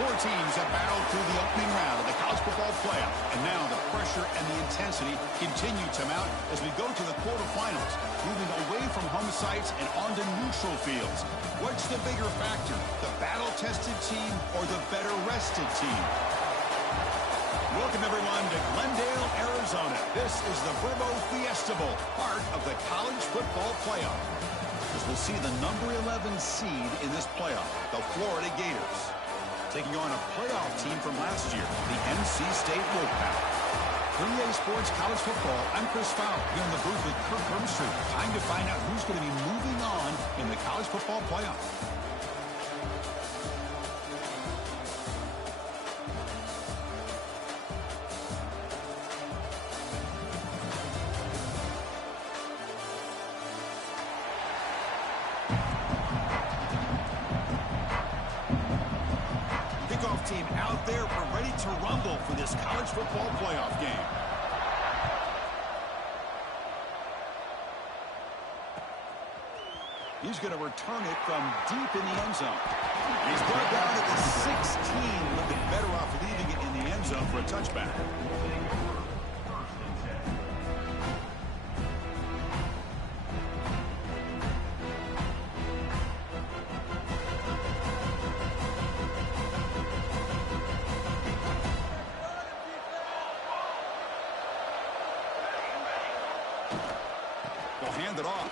Four teams have battled through the opening round of the college football playoff. And now the pressure and the intensity continue to mount as we go to the quarterfinals, moving away from home sites and onto neutral fields. What's the bigger factor, the battle-tested team or the better-rested team? Welcome, everyone, to Glendale, Arizona. This is the Vrbo Fiesta Bowl, part of the college football playoff. As we'll see the number 11 seed in this playoff, the Florida Gators, taking on a playoff team from last year, the NC State Wolfpack. For EA Sports College Football, I'm Chris Fowler, here in the booth with Kirk Herbstreit. Time to find out who's going to be moving on in the college football playoff. Team out there, we're ready to rumble for this college football playoff game. He's going to return it from deep in the end zone. He's brought down at the 16, looking better off leaving it in the end zone for a touchback. Hand it off.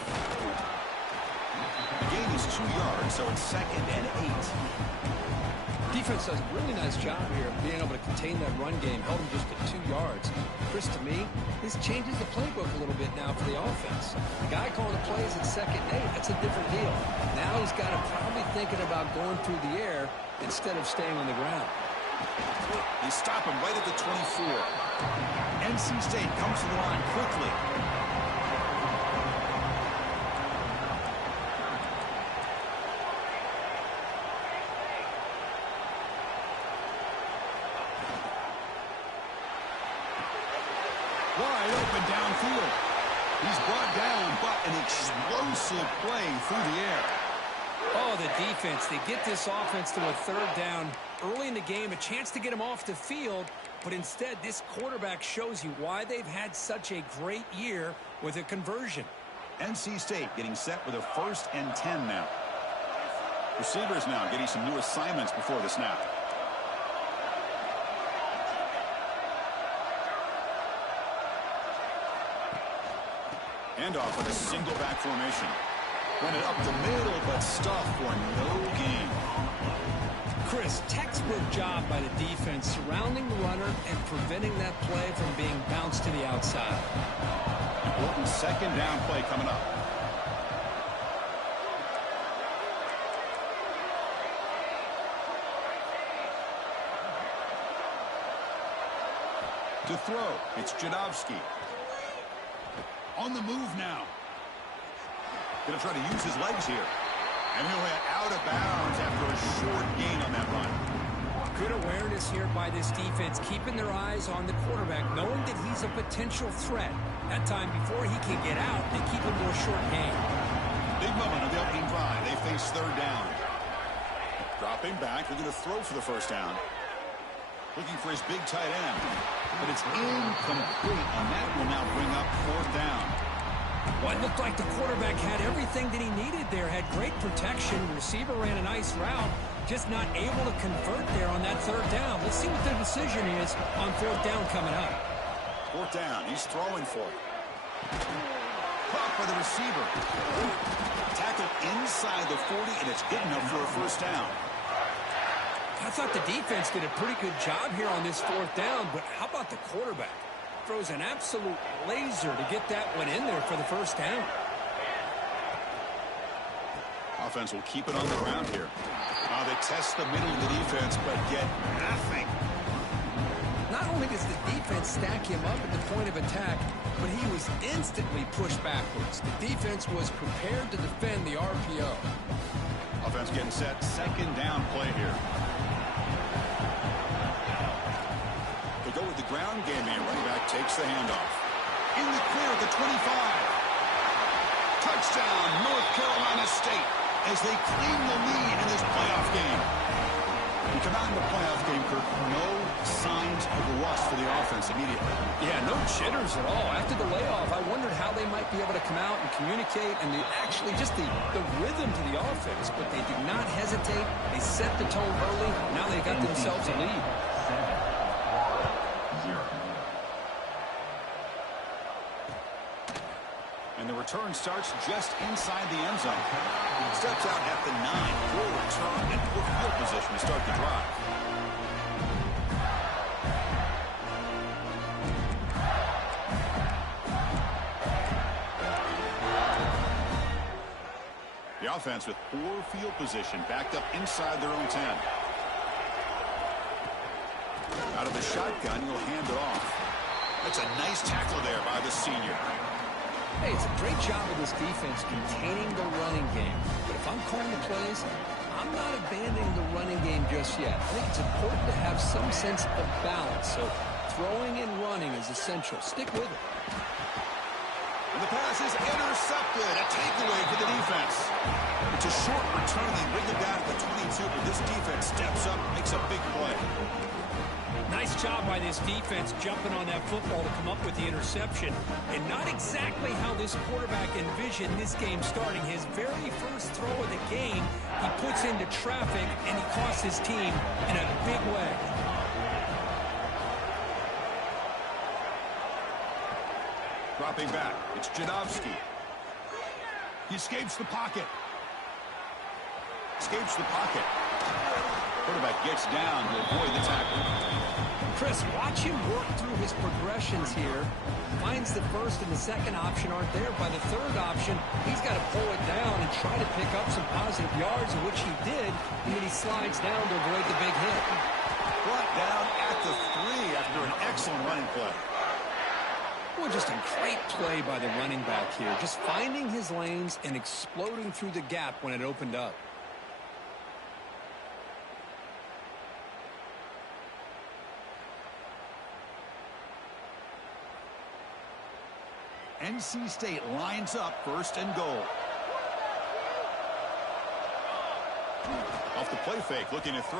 The gain is 2 yards, so it's 2nd and 8. Defense does a really nice job here of being able to contain that run game, held him just at 2 yards. Chris, to me, this changes the playbook a little bit now for the offense. The guy calling the plays at 2nd and 8, that's a different deal. Now he's got to probably thinking about going through the air instead of staying on the ground. They stop him right at the 24. NC State comes to the line quickly. Wide open downfield. He's brought down, but an explosive play through the air. Oh, the defense. They get this offense to a 3rd down early in the game, a chance to get him off the field, but instead this quarterback shows you why they've had such a great year with a conversion. NC State getting set with a 1st and 10 now. Receivers now getting some new assignments before the snap. Handoff with a single back formation. Run it up the middle, but stuffed for no gain. Chris, textbook job by the defense surrounding the runner and preventing that play from being bounced to the outside. Important 2nd down play coming up. To throw, it's Jadowski. On the move now. Going to try to use his legs here. And he'll head out of bounds after a short gain on that run. Good awareness here by this defense, keeping their eyes on the quarterback, knowing that he's a potential threat. That time before he can get out, they keep him to a short gain. Big moment of the opening drive. They face 3rd down. Dropping back. They're going to throw for the 1st down. Looking for his big tight end. But it's incomplete, and that will now bring up 4th down. Well, it looked like the quarterback had everything that he needed there. Had great protection. Receiver ran a nice route. Just not able to convert there on that 3rd down. Let's see what the decision is on 4th down coming up. 4th down. He's throwing for it. Caught by the receiver. Tackle inside the 40, and it's good enough for a 1st down. I thought the defense did a pretty good job here on this 4th down, but how about the quarterback? Throws an absolute laser to get that one in there for the 1st down. Offense will keep it on the ground here. They test the middle of the defense, but get nothing. Not only does the defense stack him up at the point of attack, but he was instantly pushed backwards. The defense was prepared to defend the RPO. Offense getting set. 2nd down play here. They go with the ground game here. Running back takes the handoff. In the clear at the 25. Touchdown, North Carolina State, as they claim the lead in this playoff game. You come out in the playoff game, Kirk, no signs of rust for the offense immediately. Yeah, no jitters at all. After the layoff, I wondered how they might be able to come out and communicate and actually just the rhythm to the offense. But they did not hesitate. They set the tone early. Now they got themselves a lead. And the return starts just inside the end zone. Steps out at the 9 for a return and poor field position to start the drive. The offense with poor field position backed up inside their own 10. Out of the shotgun, he'll hand it off. That's a nice tackle there by the senior. Hey, it's a great job of this defense containing the running game. But if I'm calling the plays, I'm not abandoning the running game just yet. I think it's important to have some sense of balance. So throwing and running is essential. Stick with it. And the pass is intercepted. A takeaway for the defense. It's a short return. They bring it down to the 22, but this defense steps up, makes a big play. Nice job by this defense jumping on that football to come up with the interception. And not exactly how this quarterback envisioned this game starting. His very first throw of the game, he puts into traffic, and he costs his team in a big way. Dropping back, it's Jadovsky. He escapes the pocket. Quarterback gets down to avoid the tackle. Chris, watch him work through his progressions here. Finds the first and the second option aren't there. By the third option, he's got to pull it down and try to pick up some positive yards, which he did, and then he slides down to avoid the big hit. Brought down at the 3 after an excellent running play. Well, just a great play by the running back here. Just finding his lanes and exploding through the gap when it opened up. NC State lines up first and goal. Off the play fake, looking to throw.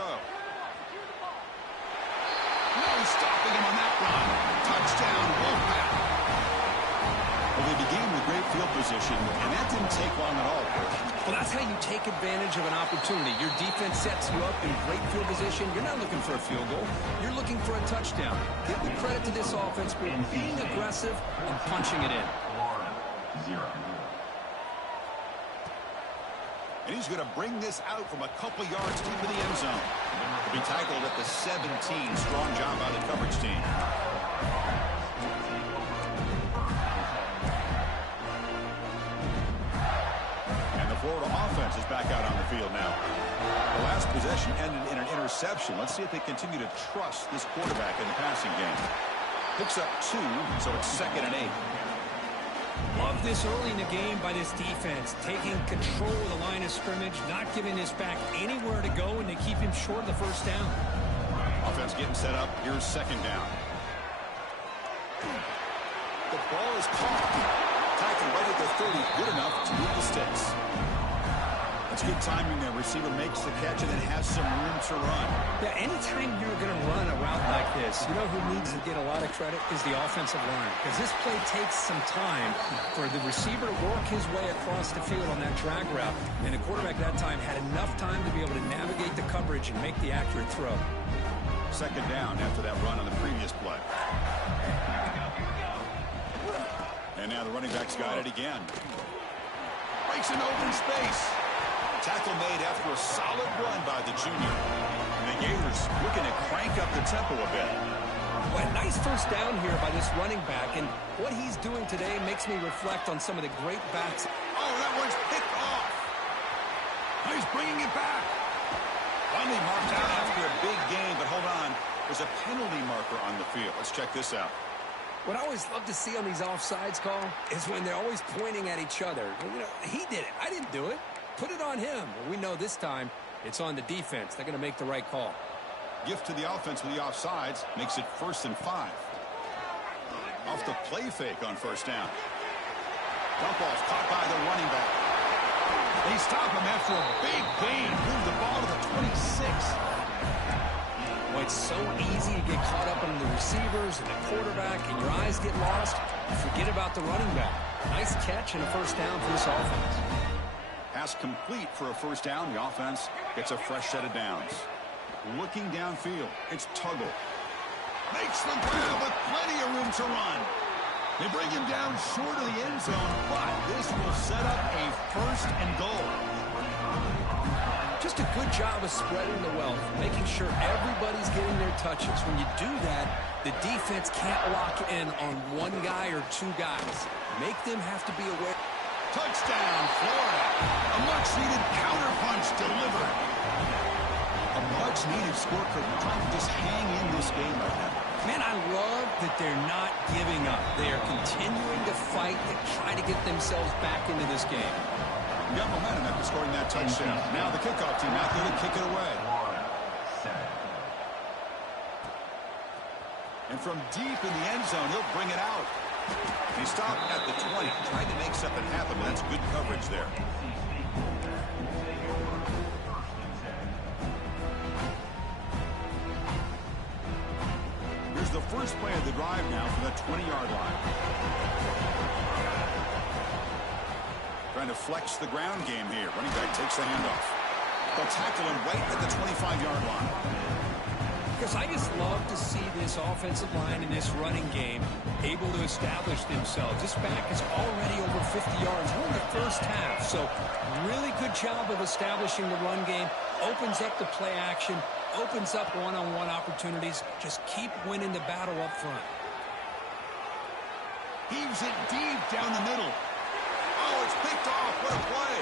No stopping him on that run. Touchdown, Wolfpack. Well, they began with great field position, and that didn't take long at all, Coach. Well, that's how you take advantage of an opportunity. Your defense sets you up in great field position. You're not looking for a field goal. You're looking for a touchdown. Give the credit to this offense for being aggressive and punching it in. 4-0. And he's going to bring this out from a couple yards deep in the end zone. He'll be tackled at the 17. Strong job by the coverage team. And the Florida offense is back out on the field now. The last possession ended in an interception. Let's see if they continue to trust this quarterback in the passing game. Picks up 2, so it's 2nd and 8. Love this early in the game by this defense, taking control of the line of scrimmage, not giving this back anywhere to go, and they keep him short of the first down. Offense getting set up. Here's 2nd down. The ball is caught. Tackled right at the 30. Good enough to move the sticks. That's good timing there. Receiver makes the catch and then has some room to run. Yeah, anytime you're going to run a route like this, you know who needs to get a lot of credit is the offensive line. Because this play takes some time for the receiver to work his way across the field on that drag route. And the quarterback that time had enough time to be able to navigate the coverage and make the accurate throw. 2nd down after that run on the previous play. And now the running back's got it again. Breaks an open space. Tackle made after a solid run by the junior. And the Gators looking to crank up the tempo a bit. Well, nice first down here by this running back. And what he's doing today makes me reflect on some of the great backs. Oh, that one's picked off. Oh, he's bringing it back. Finally marked out after a big gain, but hold on. There's a penalty marker on the field. Let's check this out. What I always love to see on these offsides call is when they're always pointing at each other. You know, he did it. I didn't do it. Put it on him. Well, we know this time it's on the defense. They're going to make the right call. Gift to the offense with the offsides makes it 1st and 5. Off the play fake on 1st down. Dump off caught by the running back. They stop him after a big gain. Move the ball to the 26. Well, it's so easy to get caught up in the receivers and the quarterback, and your eyes get lost. You forget about the running back. Nice catch and a first down for this offense. Pass complete for a first down. The offense gets a fresh set of downs. Looking downfield, it's Tuggle. Makes the grab with plenty of room to run. They bring him down short of the end zone, but this will set up a first and goal. Just a good job of spreading the wealth, making sure everybody's getting their touches. When you do that, the defense can't lock in on one guy or two guys. Make them have to be aware. Touchdown, Florida. A much-needed counterpunch delivered. A much-needed score. We're trying to just hang in this game right now. Man, I love that they're not giving up. They are continuing to fight and try to get themselves back into this game. Got momentum after scoring that touchdown. Now the kickoff team out there to kick it away. And from deep in the end zone, he'll bring it out. He stopped at the 20, trying to make something happen, but that's good coverage there. Here's the first play of the drive now from the 20-yard line. Trying to flex the ground game here. Running back takes the handoff. They'll tackle him right at the 25-yard line. Because I just love to see this offensive line in this running game able to establish themselves. This back is already over 50 yards. We're in the first half, so really good job of establishing the run game. Opens up the play action, opens up one-on-one opportunities. Just keep winning the battle up front. Heaves it deep down the middle. Oh, it's picked off. What a play.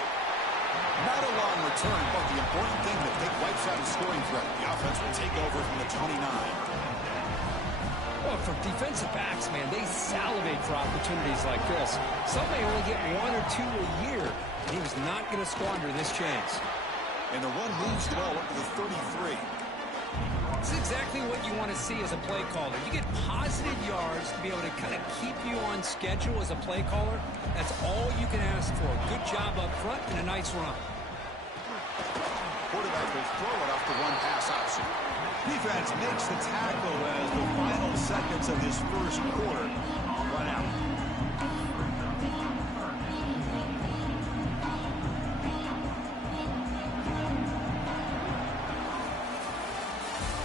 Not a long return, but the important thing that they wipes out a scoring threat. The offense will take over from the 29. Well, for defensive backs, man, they salivate for opportunities like this. Some may only get one or two a year, and he was not going to squander this chance. And the run moves the ball up to the 33. This is exactly what you want to see as a play caller. You get positive yards to be able to kind of keep you on schedule as a play caller. That's all you can ask for. Good job up front and a nice run. Quarterback will throw it off the one-pass option. Defense makes the tackle as the final seconds of this first quarter run out.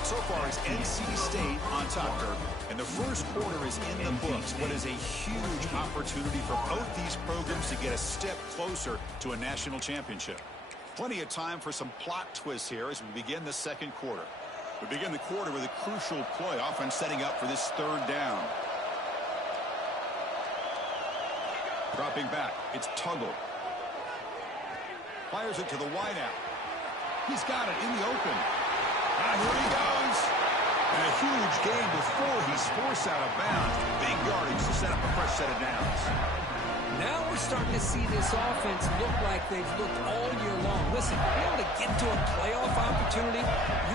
So far, it's NC State on top, Kirk, and the first quarter is in the books. What is a huge opportunity for both these programs to get a step closer to a national championship. Plenty of time for some plot twists here as we begin the second quarter. We begin the quarter with a crucial play, offense setting up for this third down. Dropping back, it's Tuggle. Fires it to the wideout. He's got it in the open. Here he goes. And a huge gain before he's forced out of bounds. Big yardage to set up a fresh set of downs. Now we're starting to see this offense look like they've looked all year long. Listen, to be able to get to a playoff opportunity,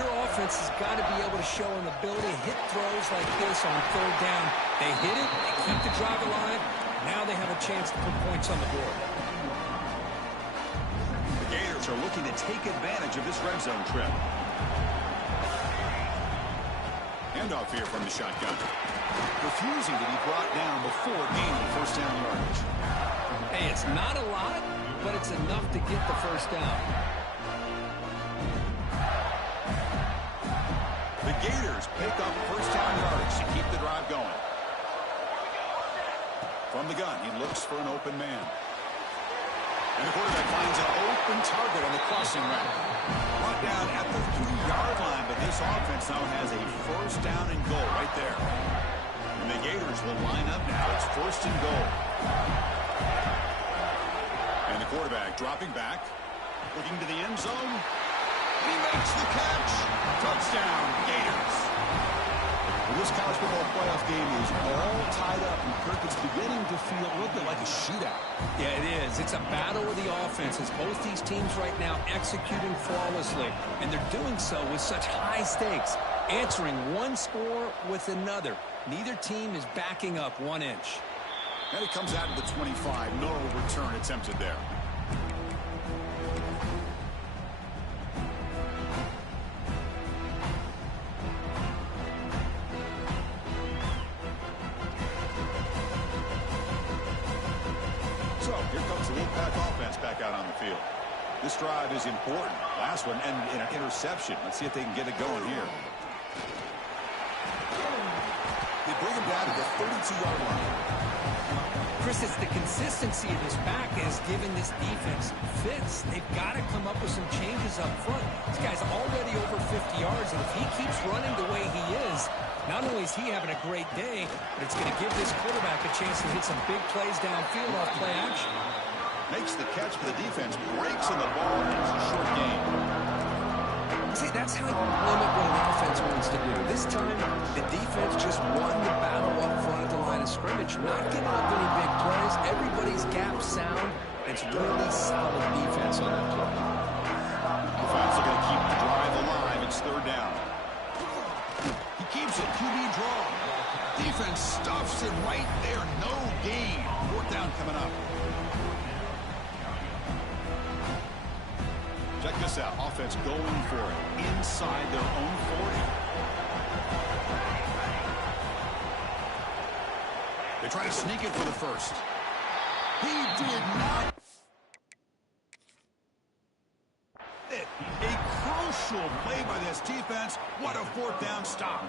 your offense has got to be able to show an ability to hit throws like this on third down. They hit it, they keep the drive alive. Now they have a chance to put points on the board. The Gators are looking to take advantage of this red zone trip. Handoff here from the shotgun. Refusing to be brought down before gaining first down yardage. Hey, it's not a lot, but it's enough to get the first down. The Gators pick up first down yardage to keep the drive going. From the gun, he looks for an open man. And the quarterback finds an open target on the crossing route. Brought down at the 3-yard line, but this offense now has a first down and goal right there. And the Gators will line up now. It's first and goal. And the quarterback dropping back, looking to the end zone. He makes the catch. Touchdown, Gators. Well, this college football playoff game is all tied up, and Kirk, it's beginning to feel a little bit like a shootout. Yeah, it is. It's a battle of the offenses. Both these teams right now executing flawlessly, and they're doing so with such high stakes, answering one score with another. Neither team is backing up 1 inch. And it comes out of the 25. No return attempted there. Wolfpack offense back out on the field. This drive is important. Last one ended in an interception. Let's see if they can get it going here. They bring him down to the 32-yard line. Chris, it's the consistency of this back is giving this defense fits. They've got to come up with some changes up front. This guy's already over 50 yards, and if he keeps running the way he is, not only is he having a great day, but it's going to give this quarterback a chance to hit some big plays downfield off play action. Makes the catch for the defense, breaks in the ball, and it's a short game. See, that's how you limit what an offense wants to do. This time, the defense just won the battle up front at the line of scrimmage, not giving up any big plays. Everybody's gap sound. It's really solid defense on that play. Offense are going to keep the drive alive. It's third down. He keeps it. QB draw. Defense stuffs it right there. No gain. Fourth down coming up. Check this out. Offense going for it inside their own 40. They try to sneak it for the first. He did not. A crucial play by this defense. What a fourth down stop.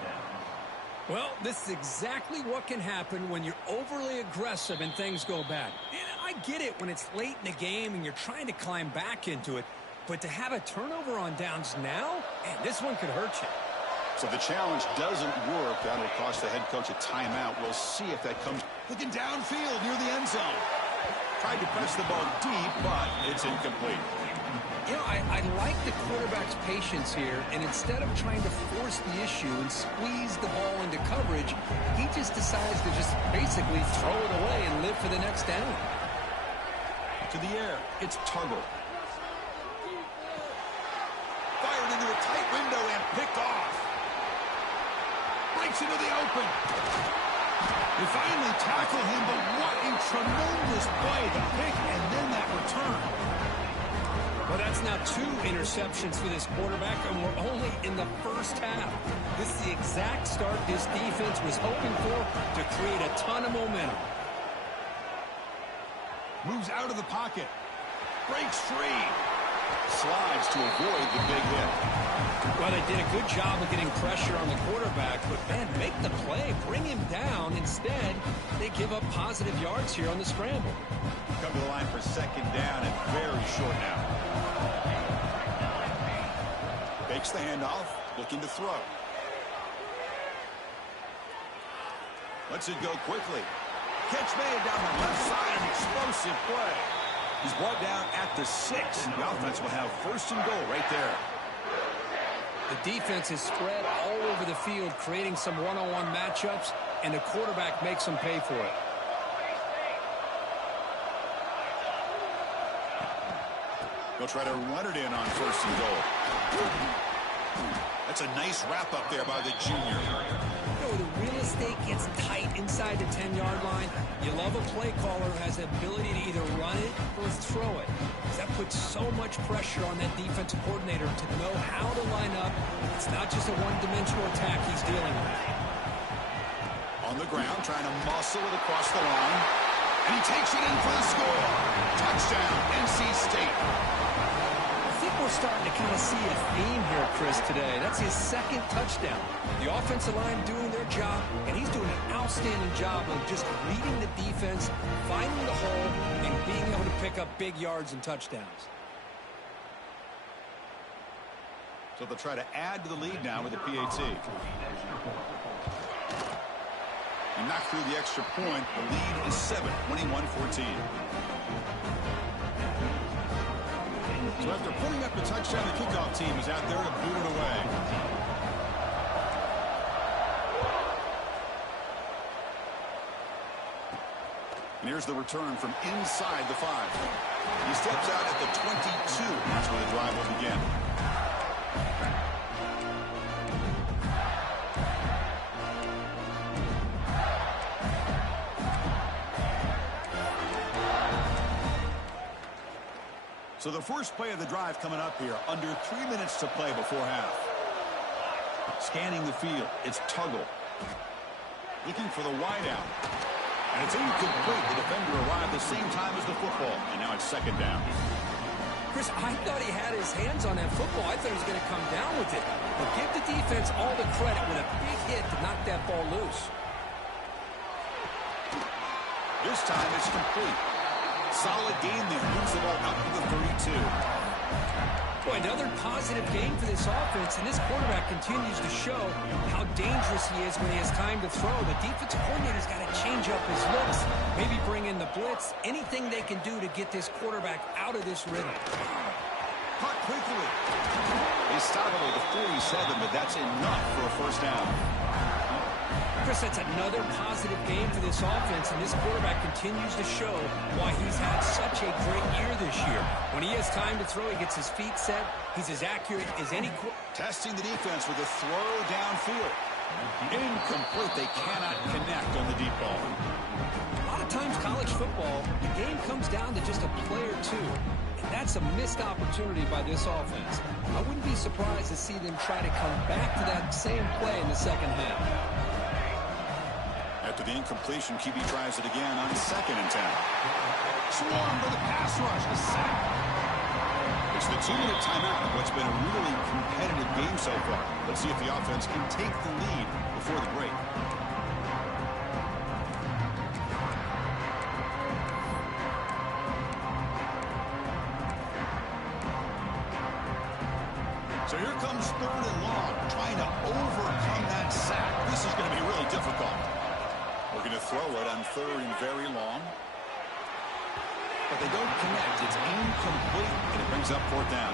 Well, this is exactly what can happen when you're overly aggressive and things go bad. And I get it when it's late in the game and you're trying to climb back into it. But to have a turnover on downs now, man, this one could hurt you. So the challenge doesn't work. That'll cost the head coach a timeout. We'll see if that comes. Looking downfield near the end zone. Tried to press the ball deep, but it's incomplete. You know, I like the quarterback's patience here, and instead of trying to force the issue and squeeze the ball into coverage, he just decides to just basically throw it away and live for the next down. To the air, it's Tuggle. Fired into a tight window and picked off. Breaks into the open. They finally tackle him, but what a tremendous play. The pick and then that return. Well, that's now 2 interceptions for this quarterback, and we're only in the first half. This is the exact start this defense was hoping for to create a ton of momentum. Moves out of the pocket. Breaks free. Slides to avoid the big hit. Well, they did a good job of getting pressure on the quarterback, but, man, make the play. Bring him down. Instead, they give up positive yards here on the scramble. Come to the line for second down and very short now. Fakes the handoff, looking to throw. Lets it go quickly. Catch made down the left side, an explosive play. He's brought down at the 6. The offense will have first and goal right there. The defense is spread all over the field, creating some one-on-one matchups, and the quarterback makes them pay for it. They'll try to run it in on first and goal. That's a nice wrap up there by the junior. You know, the real estate gets tight inside the 10-yard line. You love a play caller who has the ability to either run it or throw it. That puts so much pressure on that defensive coordinator to know how to line up. It's not just a one-dimensional attack he's dealing with. On the ground, trying to muscle it across the line. And he takes it in for the score. Touchdown, NC State. I think we're starting to kind of see a theme here, Chris, today. That's his second touchdown. The offensive line doing their job, and he's doing an outstanding job of just reading the defense, finding the hole, and being able to pick up big yards and touchdowns. So they'll try to add to the lead now with the PAT. And knock through the extra point. The lead is 7, 21-14. So after putting up the touchdown, the kickoff team is out there to boot it away. And here's the return from inside the 5. He steps out at the 22. That's where the drive will begin. So the first play of the drive coming up here. Under 3 minutes to play before half. Scanning the field. It's Tuggle. Looking for the wideout. And it's incomplete. The defender arrived the same time as the football. And now it's second down. Chris, I thought he had his hands on that football. I thought he was going to come down with it. But give the defense all the credit with a big hit to knock that ball loose. This time it's complete. Solid gain there. Moves the ball up to the 32. Boy, another positive game for this offense, and this quarterback continues to show how dangerous he is when he has time to throw. The defensive coordinator's got to change up his looks, maybe bring in the blitz, anything they can do to get this quarterback out of this rhythm. Caught quickly. They stop it at the 47, but that's enough for a first down. Chris, that's another positive game for this offense, and this quarterback continues to show why he's had such a great year this year. When he has time to throw, he gets his feet set. He's as accurate as any. Testing the defense with a throw downfield. Incomplete. They cannot connect on the deep ball. A lot of times, college football, the game comes down to just a play or two. And that's a missed opportunity by this offense. I wouldn't be surprised to see them try to come back to that same play in the second half. After the incompletion, QB tries it again on 2nd and 10. Swarm for the pass rush. A sack. It's the 2-minute timeout of what's been a really competitive game so far. Let's see if the offense can take the lead before the break. So here comes 3rd and long, trying to overcome that sack. This is going to be really difficult. Looking to throw it on 3rd and very long. But they don't connect. It's incomplete, and it brings up 4th down.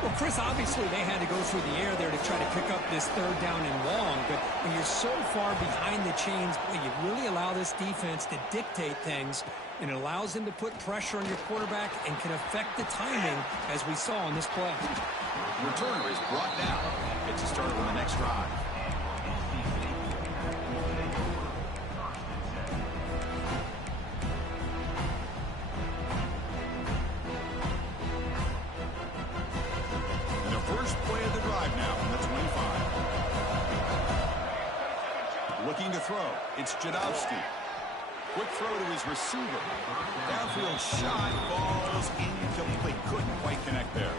Well, Chris, obviously they had to go through the air there to try to pick up this 3rd down and long. But when you're so far behind the chains, boy, you really allow this defense to dictate things. And it allows them to put pressure on your quarterback and can affect the timing, as we saw on this play. Returner is brought down. It's a start on the next drive. And the first play of the drive now on the 25. Looking to throw. It's Jadowski. Quick throw to his receiver. Downfield shot falls incomplete. Couldn't quite connect there.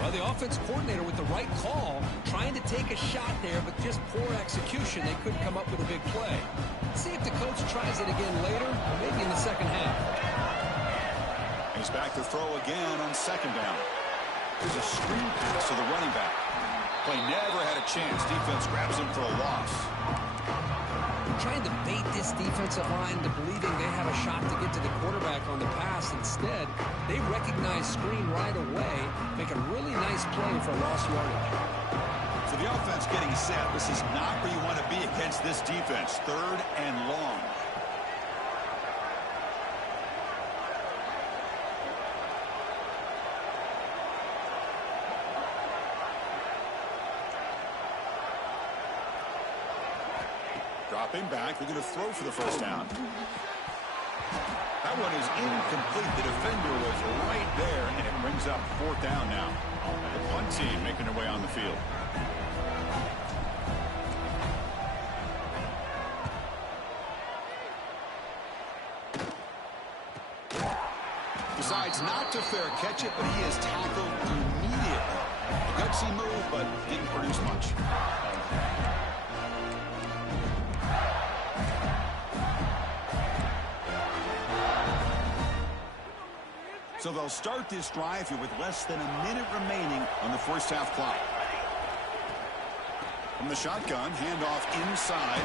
Well, the offense coordinator with the right call, trying to take a shot there, but just poor execution. They couldn't come up with a big play. See if the coach tries it again later, or maybe in the second half. He's back to throw again on 2nd down. There's a screen pass to the running back. Play never had a chance. Defense grabs him for a loss. Trying to bait this defensive line to believing they have a shot to get to the quarterback on the pass. Instead, they recognize screen right away, make a really nice play for lost yardage. So the offense getting set. This is not where you want to be against this defense. 3rd and long. Dropping back, they're going to throw for the first down. That one is incomplete. The defender was right there, and it brings up 4th down now. The punt team making their way on the field. Decides not to fair catch it, but he is tackled immediately. A gutsy move, but didn't produce much. So they'll start this drive here with less than a minute remaining on the first half clock. From the shotgun, handoff inside.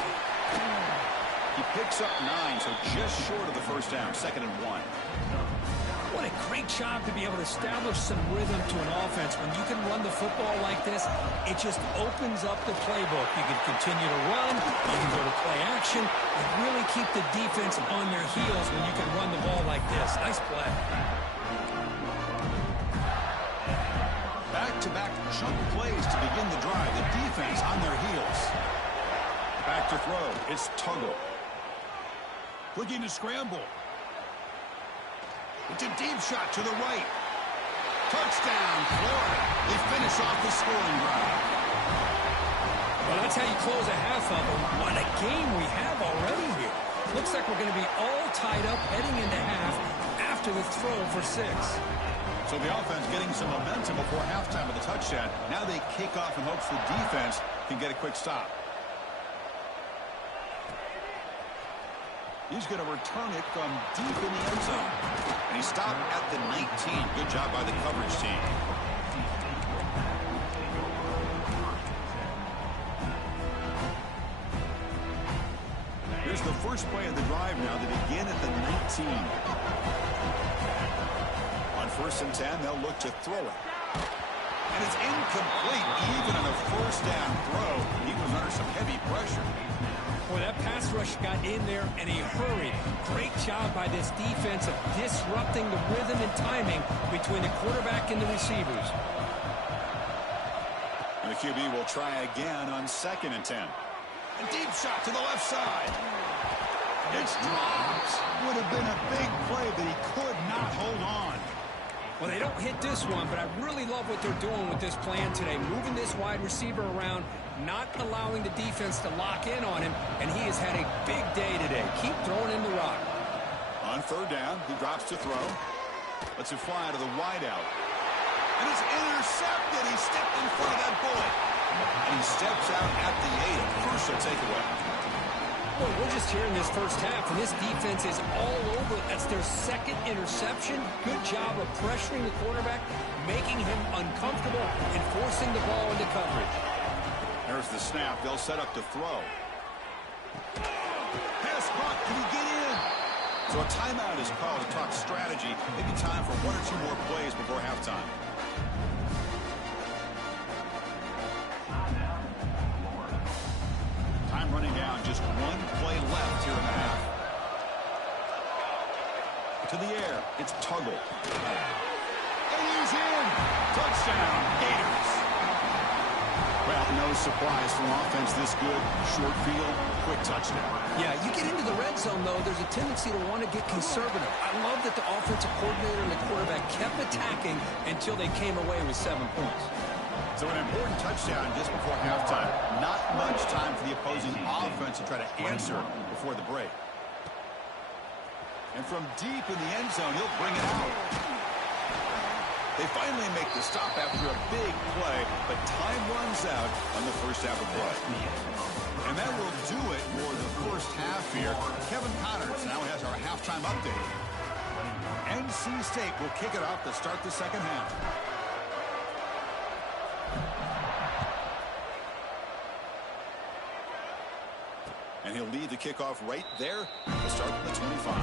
He picks up 9, so just short of the first down, 2nd and 1. What a great job to be able to establish some rhythm to an offense. When you can run the football like this, it just opens up the playbook. You can continue to run, you can go to play action, and really keep the defense on their heels when you can run the ball like this. Nice play. Back-to-back chunk plays to begin the drive. The defense on their heels. Back to throw. It's Tuggle. Looking to scramble. It's a deep shot to the right. Touchdown, Florida. They finish off the scoring drive. Well, that's how you close a half of them. What a game we have already here. Looks like we're going to be all tied up heading into half after the throw for 6. So the offense getting some momentum before halftime with a touchdown. Now they kick off in hopes the defense can get a quick stop. He's going to return it from deep in the end zone. And he stopped at the 19. Good job by the coverage team. Here's the first play of the drive now. They begin at the 19. On 1st and 10, they'll look to throw it. And it's incomplete, even on a first down throw. He was under some heavy pressure. Boy, that pass rush got in there and he hurried. Great job by this defense of disrupting the rhythm and timing between the quarterback and the receivers. And the QB will try again on 2nd and 10. A deep shot to the left side. It's dropped. Would have been a big play, but he could not hold on. Well, they don't hit this one, but I really love what they're doing with this plan today. Moving this wide receiver around, not allowing the defense to lock in on him, and he has had a big day today. Keep throwing him the rock. On 3rd down, he drops to throw. Lets it fly to the wideout. And it's intercepted. He stepped in front of that bullet. And he steps out at the 8. Crucial takeaway. Boy, we're just here in this first half, and this defense is all over. That's their 2nd interception. Good job of pressuring the quarterback, making him uncomfortable, and forcing the ball into coverage. There's the snap. They'll set up to throw. Pass caught. Can he get in? So a timeout is called to talk strategy. Maybe time for 1 or 2 more plays before halftime. Time running down. Just 1 play left here in the half. To the air. It's Tuggle. And he's in. Touchdown, Gators. Well, no surprise from offense this good. Short field, quick touchdown. Yeah, you get into the red zone, though, there's a tendency to want to get conservative. I love that the offensive coordinator and the quarterback kept attacking until they came away with 7 points. So an important touchdown just before halftime. Not much time for the opposing offense to try to answer before the break. And from deep in the end zone, he'll bring it out. They finally make the stop after a big play, but time runs out on the first half of play. And that will do it for the first half here. Kevin Connors now has our halftime update. NC State will kick it off to start the second half. And he'll lead the kickoff right there to start the 25.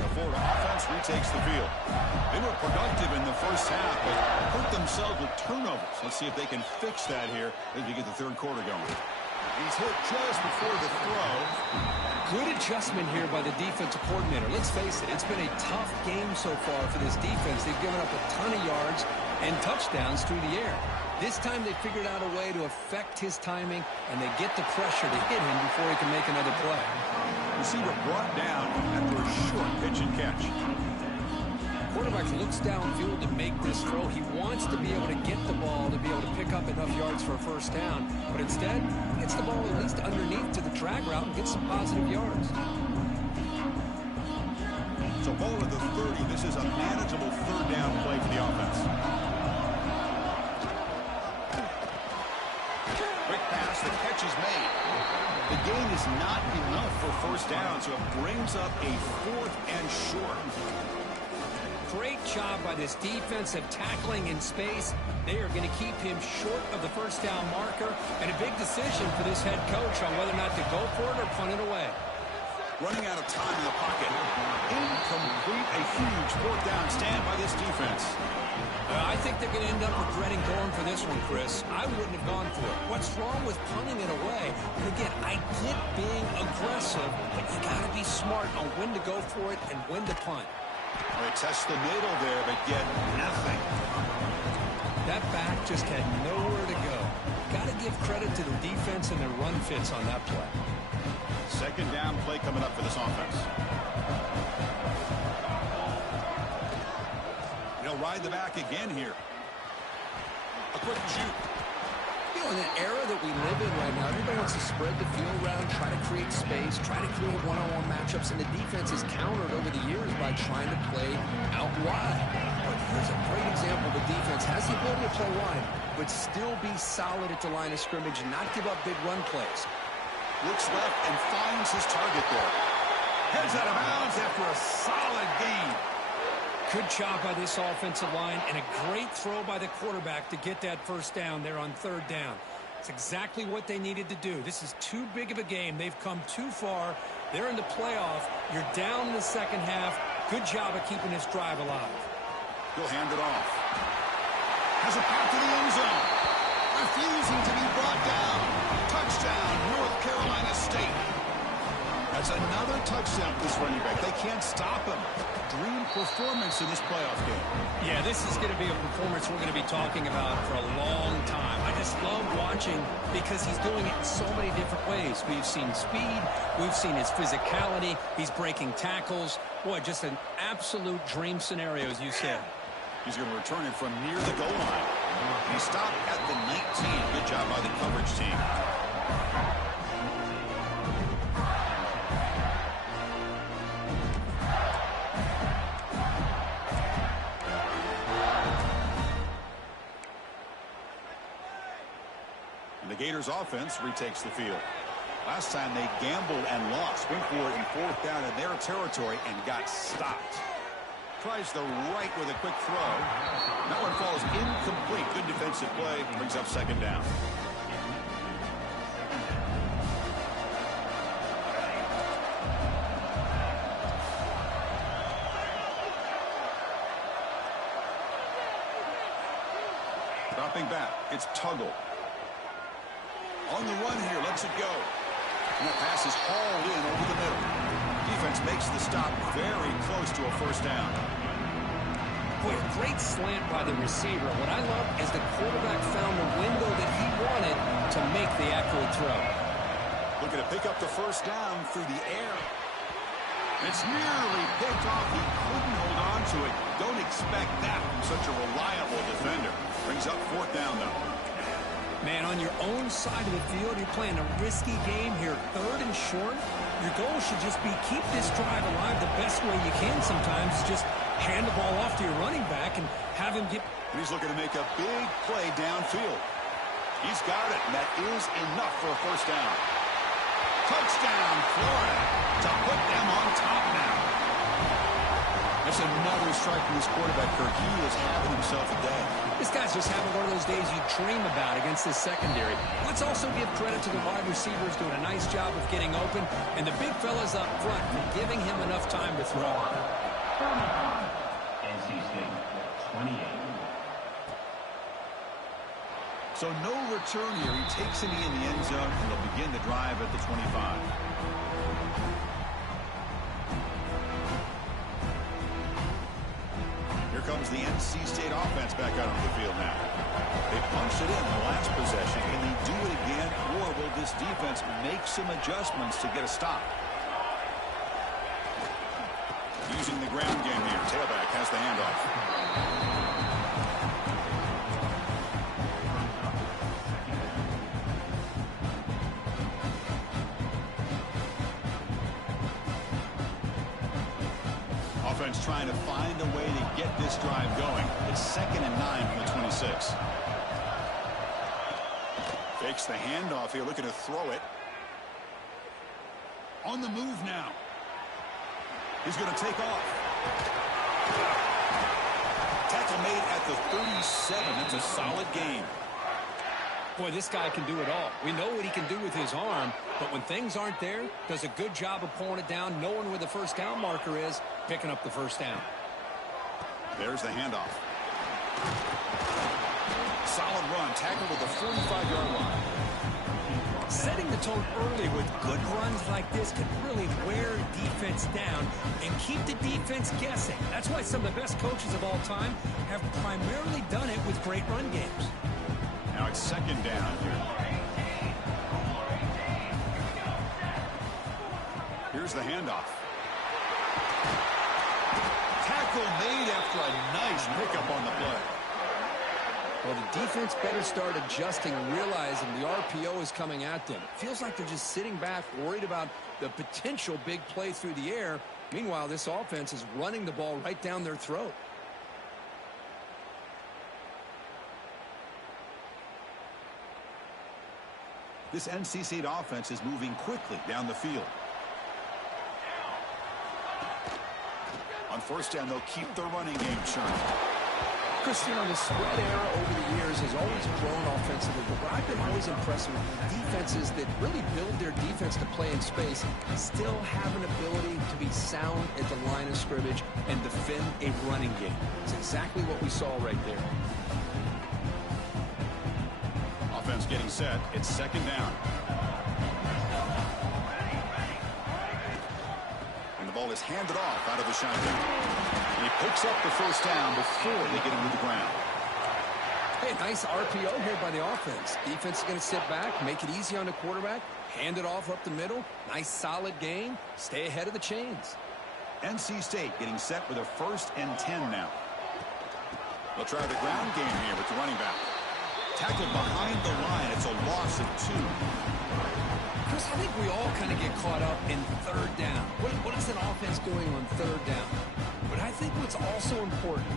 The Florida offense retakes the field. They were productive in the first half, but hurt themselves with turnovers. Let's see if they can fix that here as we get the third quarter going. He's hit just before the throw. Good adjustment here by the defensive coordinator. Let's face it, it's been a tough game so far for this defense. They've given up a ton of yards and touchdowns through the air. This time they figured out a way to affect his timing, and they get the pressure to hit him before he can make another play. Receiver brought down after a short pitch and catch. Quarterback looks downfield to make this throw. He wants to be able to get the ball to be able to pick up enough yards for a first down, but instead he gets the ball at least underneath to the drag route and gets some positive yards. So ball at the 30. This is a manageable third down play for the offense. Quick pass, the catch is made. The gain is not enough for first down, so it brings up a 4th and short. Great job by this defense of tackling in space. They are going to keep him short of the first down marker, and a big decision for this head coach on whether or not to go for it or punt it away. Running out of time in the pocket. Incomplete, a huge 4th down stand by this defense. I think they're going to end up regretting going for this one, Chris. I wouldn't have gone for it. What's wrong with punting it away? And again, I get being aggressive, but you got to be smart on when to go for it and when to punt. They test the middle there, but get nothing. That back just had nowhere to go. Got to give credit to the defense and their run fits on that play. Second down play coming up for this offense. They'll ride the back again here. A quick shoot. He'll know, in the era that we live in right now, everybody wants to spread the field around, try to create space, try to create one-on-one matchups, and the defense is countered over the years by trying to play out wide. But here's a great example. The defense has the ability to play wide, but still be solid at the line of scrimmage and not give up big run plays. Looks left and finds his target there. Heads out of bounds after a solid gain. Good job by this offensive line and a great throw by the quarterback to get that first down there on third down. It's exactly what they needed to do. This is too big of a game. They've come too far. They're in the playoff. You're down in the second half. Good job of keeping this drive alive. He'll hand it off. Has a path to the end zone. Refusing to be brought down. Touchdown, North Carolina State. That's another touchdown for this running back. They can't stop him. Dream performance in this playoff game. Yeah, this is going to be a performance we're going to be talking about for a long time. I just love watching because he's doing it in so many different ways. We've seen speed. We've seen his physicality. He's breaking tackles. Boy, just an absolute dream scenario, as you said. He's going to return it from near the goal line. He stopped at the 19. Good job by the coverage team. The Gators offense retakes the field. Last time they gambled and lost. Went for it in fourth down in their territory and got stopped. Tries the right with a quick throw. That one falls incomplete. Good defensive play. Brings up second down. Dropping back. It's Tuggle. On the run here, lets it go. And that pass is hauled in over the middle. Defense makes the stop very close to a first down. Boy, a great slant by the receiver. What I love is the quarterback found the window that he wanted to make the accurate throw. Looking to pick up the first down through the air. It's nearly picked off. He couldn't hold on to it. Don't expect that from such a reliable defender. Brings up fourth down, though. Man, on your own side of the field, you're playing a risky game here, third and short. Your goal should just be keep this drive alive the best way you can sometimes. Just hand the ball off to your running back and have him get... He's looking to make a big play downfield. He's got it, and that is enough for a first down. Touchdown, Florida, to put them on top now. That's another strike from this quarterback, Kirk. He is having himself a day. This guy's just having one of those days you dream about against this secondary. Let's also give credit to the wide receivers doing a nice job of getting open, and the big fellas up front for giving him enough time to throw. NC State, 28. So no return here. He takes it in the end zone, and they'll begin the drive at the 25. Comes the NC State offense back out on the field now. They punched it in the last possession. Can they do it again, or will this defense make some adjustments to get a stop? Using the ground game here. Tailback has the handoff. Offense trying to find a way to get this drive going. It's 2nd and 9 from the 26. Fakes the handoff here, looking to throw it. On the move now. He's going to take off. Tackle made at the 37. That's a solid gain. Boy, this guy can do it all. We know what he can do with his arm, but when things aren't there, does a good job of pulling it down, knowing where the first down marker is, picking up the first down. There's the handoff. Solid run, tackled at the 45-yard line. Setting the tone early with good runs like this can really wear defense down and keep the defense guessing. That's why some of the best coaches of all time have primarily done it with great run games. Now it's 2nd down here. Here's the handoff. Tackle made after a nice pickup on the play. Well, the defense better start adjusting and realizing the RPO is coming at them. Feels like they're just sitting back, worried about the potential big play through the air. Meanwhile, this offense is running the ball right down their throat. This NC State offense is moving quickly down the field. On first down, they'll keep the running game churning. Chris, you know, the spread era over the years has always grown offensively, but what I've been always impressed with defenses that really build their defense to play in space still have an ability to be sound at the line of scrimmage and defend a running game. It's exactly what we saw right there. Offense getting set. It's second down. And the ball is handed off out of the shotgun. And he picks up the first down before they get him to the ground. Hey, nice RPO here by the offense. Defense is going to sit back, make it easy on the quarterback, hand it off up the middle. Nice solid gain. Stay ahead of the chains. NC State getting set with a 1st and 10 now. They'll try the ground game here with the running back. Tackled behind the line. It's a loss of 2. Chris, I think we all kind of get caught up in third down. What is an offense doing on third down? But I think what's also important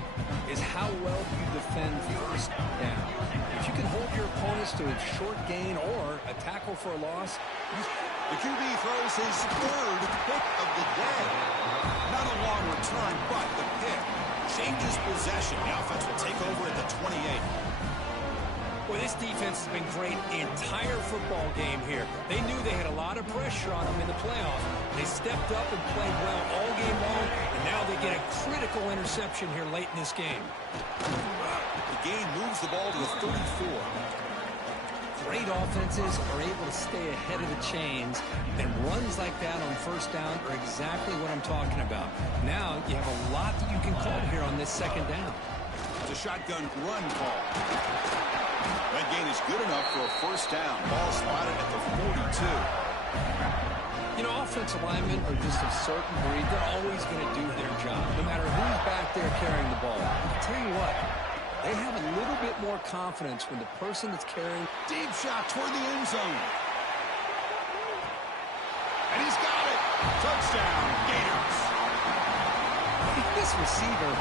is how well you defend first down. If you can hold your opponents to a short gain or a tackle for a loss. The QB throws his 3rd pick of the day. Not a long return, but the pick changes possession. The offense will take over at the 28. Well, this defense has been great the entire football game here. They knew they had a lot of pressure on them in the playoffs. They stepped up and played well all game long, and now they get a critical interception here late in this game. The game moves the ball to the 34. Great offenses are able to stay ahead of the chains, and runs like that on first down are exactly what I'm talking about. Now you have a lot that you can call here on this second down. It's a shotgun run call. That gain is good enough for a first down. Ball spotted at the 42. You know, offensive linemen are just a certain breed. They're always going to do their job, no matter who's back there carrying the ball. I'll tell you what, they have a little bit more confidence when the person that's carrying... Deep shot toward the end zone. And he's got it. Touchdown, Gators. This receiver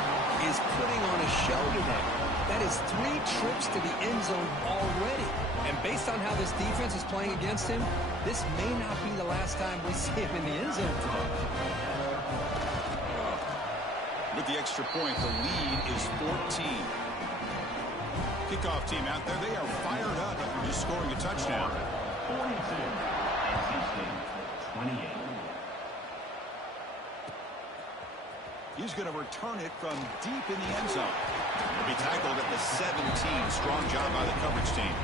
is putting on a show today. That is 3 trips to the end zone already. And based on how this defense is playing against him, this may not be the last time we see him in the end zone today. With the extra point, the lead is 14. Kickoff team out there, they are fired up after just scoring a touchdown. 42. NC State 28. He's going to return it from deep in the end zone. He'll be tackled at the 17. Strong job by the coverage team.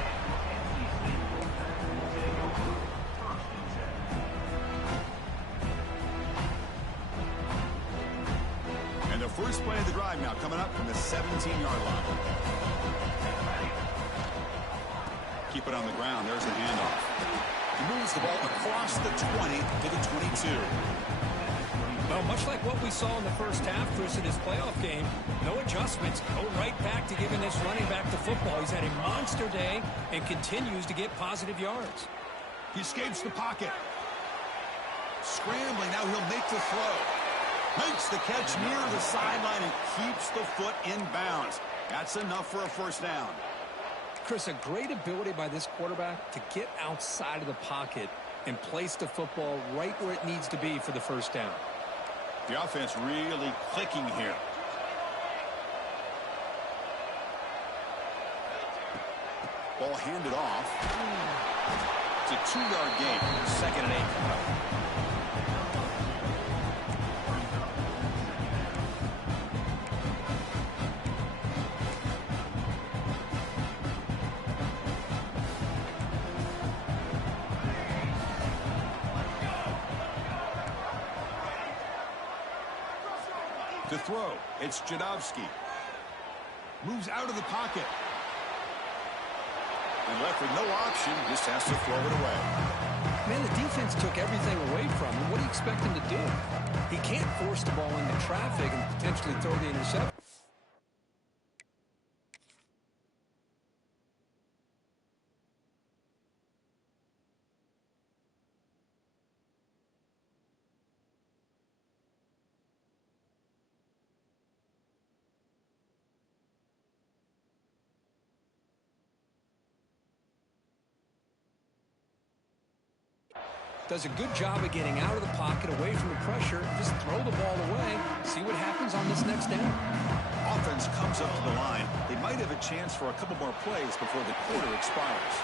And the first play of the drive now coming up from the 17-yard line. Keep it on the ground. There's the handoff. He moves the ball across the 20 to the 22. Well, much like what we saw in the first half, Chris, in his playoff game, no adjustments. Go right back to giving this running back the football. He's had a monster day and continues to get positive yards. He escapes the pocket. Scrambling. Now he'll make the throw. Makes the catch near the sideline and keeps the foot in bounds. That's enough for a first down. Chris, a great ability by this quarterback to get outside of the pocket and place the football right where it needs to be for the first down. The offense really clicking here. Ball handed off. It's a 2-yard gain. 2nd and 8 coming up. To throw, it's Jadowski. Moves out of the pocket. And left with no option, just has to throw it away. Man, the defense took everything away from him. What do you expect him to do? He can't force the ball into traffic and potentially throw the interception. Does a good job of getting out of the pocket, away from the pressure. Just throw the ball away. See what happens on this next down. Offense comes up to the line. They might have a chance for a couple more plays before the quarter expires.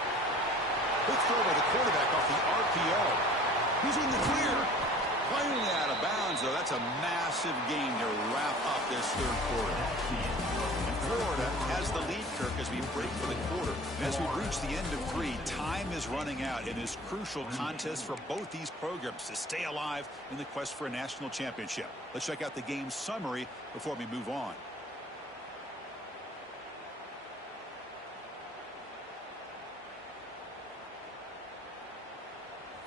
Good throw by the quarterback off the RPO. He's in the clear. Finally out of bounds, though. That's a massive gain to wrap up this third quarter. And Florida has the lead, Kirk, as we break for the quarter. And as we reach the end of 3, time is running out in this crucial contest for both these programs to stay alive in the quest for a national championship. Let's check out the game summary before we move on.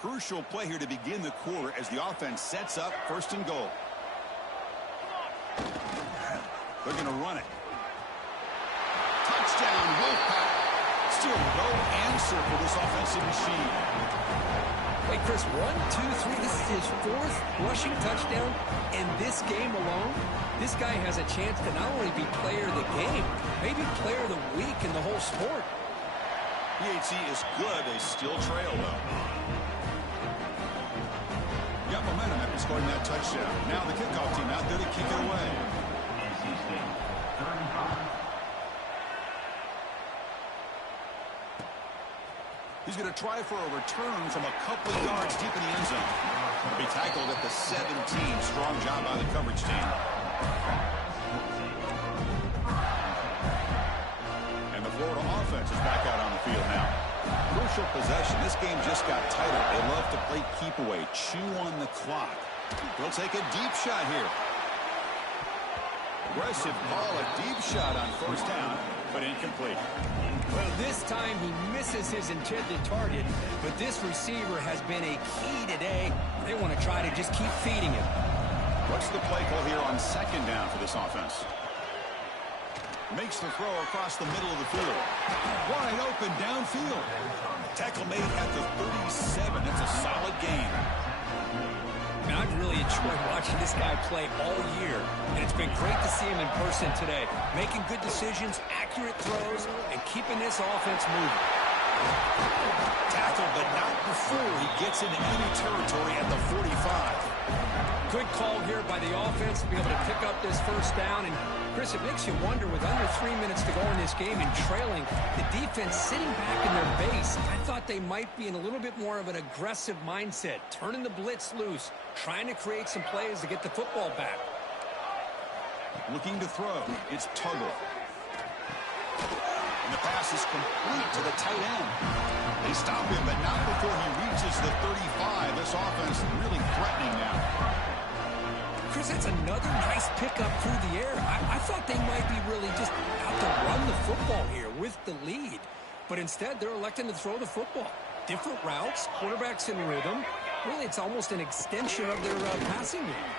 Crucial play here to begin the quarter as the offense sets up 1st and goal. They're going to run it. Touchdown, Wolfpack. Still no answer for this offensive machine. Wait, Chris, 1, 2, 3. This is his 4th rushing touchdown in this game alone. This guy has a chance to not only be player of the game, maybe player of the week in the whole sport. PHC is good. They still trail, though. Got momentum after scoring that touchdown. Now the kickoff team out there to kick it away. He's going to try for a return from a couple of yards deep in the end zone. He'll be tackled at the 17. Strong job by the coverage team. And the Florida offense is back out on the field now. Crucial possession. This game just got tighter. They love to play keep away, chew on the clock. They'll take a deep shot here. Aggressive call, a deep shot on 1st down, but incomplete. Well, this time he misses his intended target, but this receiver has been a key today. They want to try to just keep feeding him. What's the play call here on 2nd down for this offense? Makes the throw across the middle of the field. Wide open downfield. Tackle made at the 37. That's a solid gain. And I've really enjoyed watching this guy play all year, and it's been great to see him in person today, making good decisions, accurate throws, and keeping this offense moving. Tackle, but not before he gets into enemy territory at the 45. Good call here by the offense to be able to pick up this 1st down. And, Chris, it makes you wonder, with under 3 minutes to go in this game and trailing, the defense sitting back in their base. I thought they might be in a little bit more of an aggressive mindset, turning the blitz loose, trying to create some plays to get the football back. Looking to throw. It's Tuggle. And the pass is complete to the tight end. They stop him, but not before he reaches the 35. This offense really threatening now. Chris, that's another nice pickup through the air. I thought they might be really just out to run the football here with the lead. But instead, they're electing to throw the football. Different routes, quarterbacks in rhythm. Really, it's almost an extension of their passing game.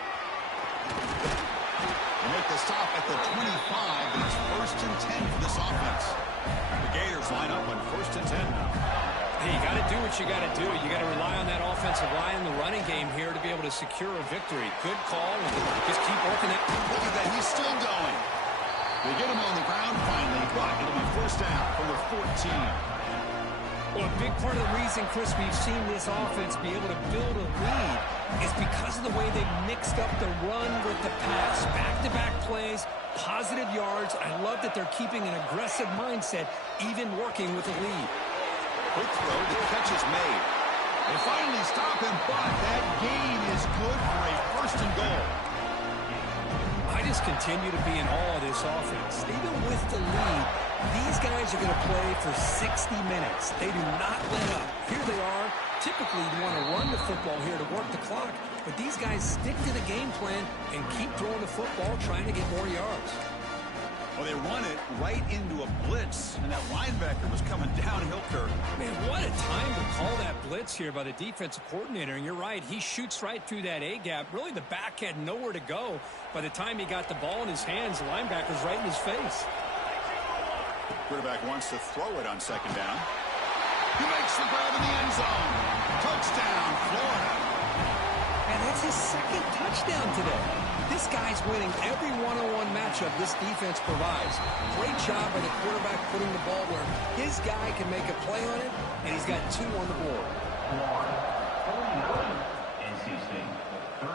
They make the stop at the 25, and it's 1st and 10 for this offense. The Gators line up on 1st and 10 now. Hey, you got to do what you got to do. You got to rely on that offensive line and the running game here to be able to secure a victory. Good call, and just keep working it. Look at that, he's still going. They get him on the ground finally, but it'll be 1st down from the 14. Well, a big part of the reason, Chris, we've seen this offense be able to build a lead is because of the way they've mixed up the run with the pass. Back-to-back plays, positive yards. I love that they're keeping an aggressive mindset, even working with a lead. Quick throw, the catch is made. They finally stop him, but that gain is good for a 1st and goal. I just continue to be in awe of this offense. Even with the lead, these guys are going to play for 60 minutes. They do not let up. Here they are. Typically, you want to run the football here to work the clock, but these guys stick to the game plan and keep throwing the football, trying to get more yards. Well, they run it right into a blitz, and that linebacker was coming downhill, Kirk. Man, what a time to call that blitz here by the defensive coordinator. And you're right, he shoots right through that A-gap. Really, the back had nowhere to go. By the time he got the ball in his hands, the linebacker's right in his face. Quarterback wants to throw it on 2nd down. He makes the grab in the end zone. Touchdown, Florida. And that's his 2nd touchdown today. This guy's winning every one-on-one matchup this defense provides. Great job by the quarterback putting the ball where his guy can make a play on it, and he's got 2 on the board. NC State 35.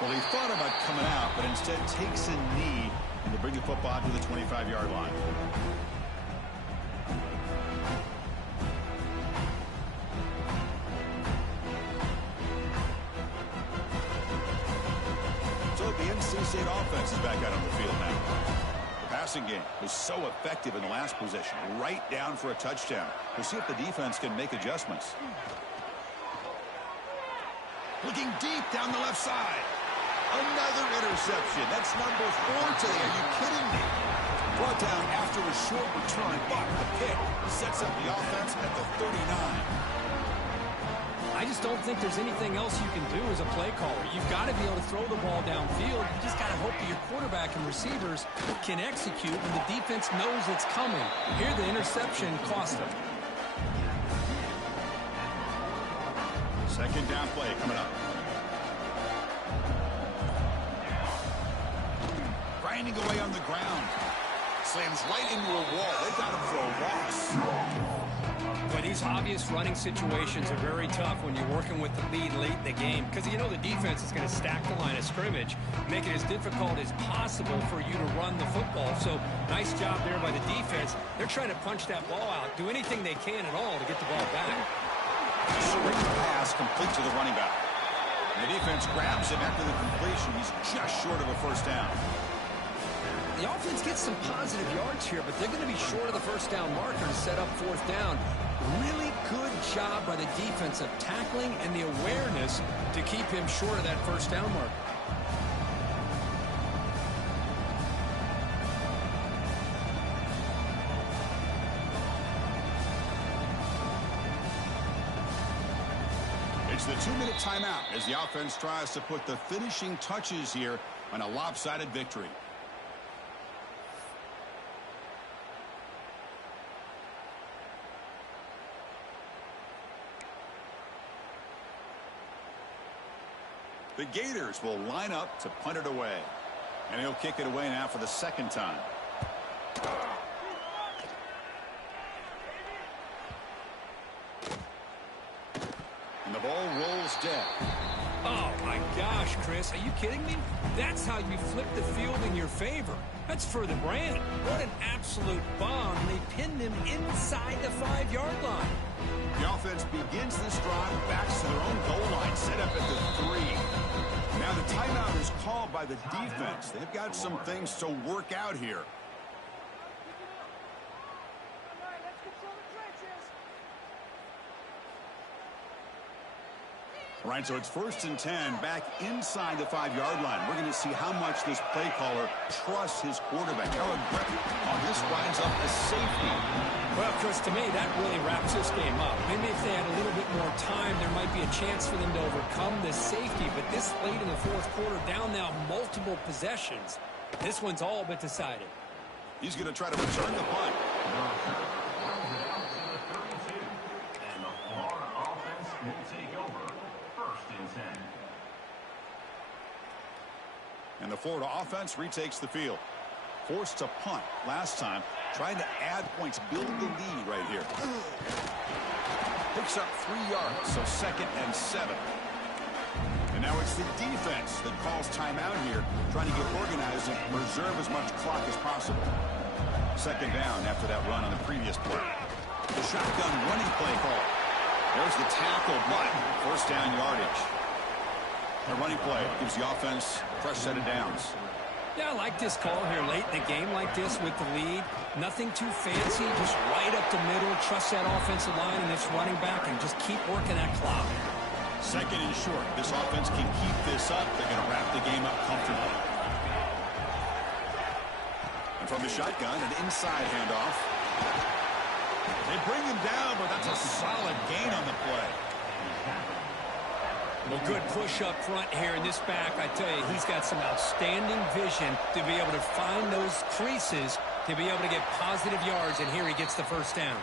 Well, he thought about coming out, but instead takes a knee and to bring the football to the 25-yard line. So the NC State offense is back out on the field now. The passing game was so effective in the last possession, right down for a touchdown. We'll see if the defense can make adjustments. Looking deep down the left side. Another interception. That's number 4 today. Are you kidding me? Brought down after a short return, but the pick sets up the offense at the 39. I just don't think there's anything else you can do as a play caller. You've got to be able to throw the ball downfield. You just got to hope that your quarterback and receivers can execute when the defense knows it's coming. Here, the interception cost them. Second down play coming up. Grinding away on the ground. Slams right into a wall. They got him for a loss. But these obvious running situations are very tough when you're working with the lead late in the game, because you know the defense is going to stack the line of scrimmage, make it as difficult as possible for you to run the football. So nice job there by the defense. They're trying to punch that ball out, do anything they can at all to get the ball back. Swing pass complete to the running back. And the defense grabs him after the completion. He's just short of a first down. The offense gets some positive yards here, but they're going to be short of the first down marker to set up fourth down. Really good job by the defense of tackling and the awareness to keep him short of that first down marker. It's the 2-minute timeout as the offense tries to put the finishing touches here on a lopsided victory. The Gators will line up to punt it away. And he'll kick it away now for the second time. And the ball rolls dead. Oh, my gosh, Chris. Are you kidding me? That's how you flip the field in your favor. That's for the brand. What an absolute bomb. They pinned him inside the 5-yard line. The offense begins this drive, backs to their own goal line, set up at the 3. Now the timeout is called by the defense. They've got some things to work out here. All right, so it's 1st and 10, back inside the 5-yard line. We're going to see how much this play caller trusts his quarterback. How aggressive on this winds up a safety. Well, Chris, to me, that really wraps this game up. Maybe if they had a little bit more time, there might be a chance for them to overcome this safety. But this late in the fourth quarter, down now multiple possessions, this one's all but decided. He's going to try to return the punt. And the Florida offense will take over. 1st and 10. And the Florida offense retakes the field. Forced to punt last time, trying to add points, build the lead right here. Picks up 3 yards, so 2nd and 7. And now it's the defense that calls timeout here, trying to get organized and preserve as much clock as possible. 2nd down after that run on the previous play. The shotgun running play call. There's the tackle, but 1st down yardage. The running play gives the offense a fresh set of downs. Yeah, I like this call here late in the game like this with the lead. Nothing too fancy, just right up the middle. Trust that offensive line and its running back and just keep working that clock. 2nd and short. This offense can keep this up. They're going to wrap the game up comfortably. And from the shotgun, an inside handoff. They bring him down, but that's a solid gain on the play. Well, good push up front here in this back. I tell you, he's got some outstanding vision to be able to find those creases, to be able to get positive yards, and here he gets the 1st down.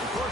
Of course,